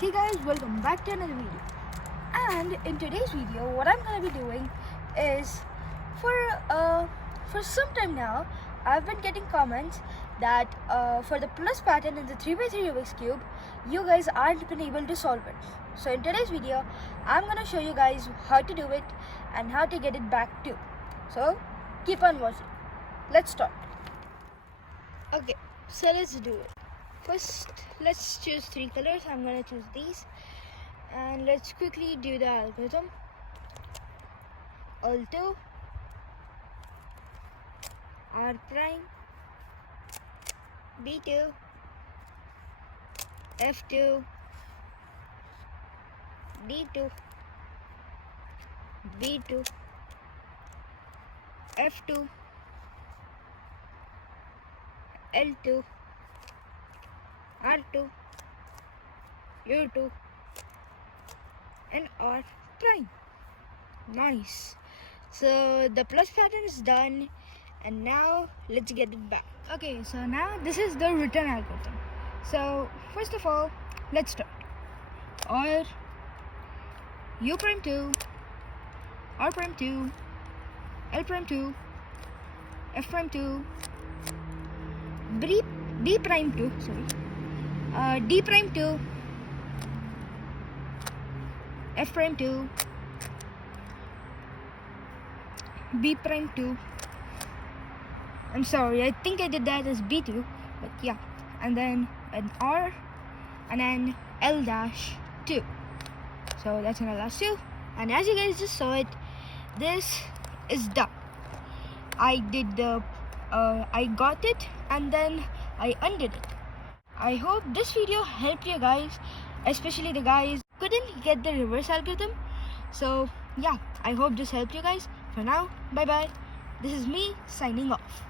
Hey guys, welcome back to another video. And in today's video, what I'm gonna be doing is for some time now, I've been getting comments that for the plus pattern in the 3x3 Rubik's Cube, you guys aren't been able to solve it. So in today's video, I'm gonna show you guys how to do it and how to get it back too. So keep on watching. Let's start. Okay, so let's do it. First, let's choose three colors. I'm gonna choose these, and let's quickly do the algorithm. Alt2, R prime, B2, F2, D2, B2, F2, L2, R2, U2, and R prime. Nice. So the plus pattern is done, and now let's get it back. Okay, so now this is the return algorithm. So first of all, let's start. Or U prime 2, R prime 2, L prime 2, F prime 2, B prime 2, D prime 2, F prime 2, B prime 2. I'm sorry, I think I did that as B2, but yeah. And then an R, and then L dash 2. So that's an L dash 2. And as you guys just saw it, this is done. I got it, and then I undid it. I hope this video helped you guys, especially the guys who couldn't get the reverse algorithm. So yeah, I hope this helped you guys. For now, bye bye. This is me signing off.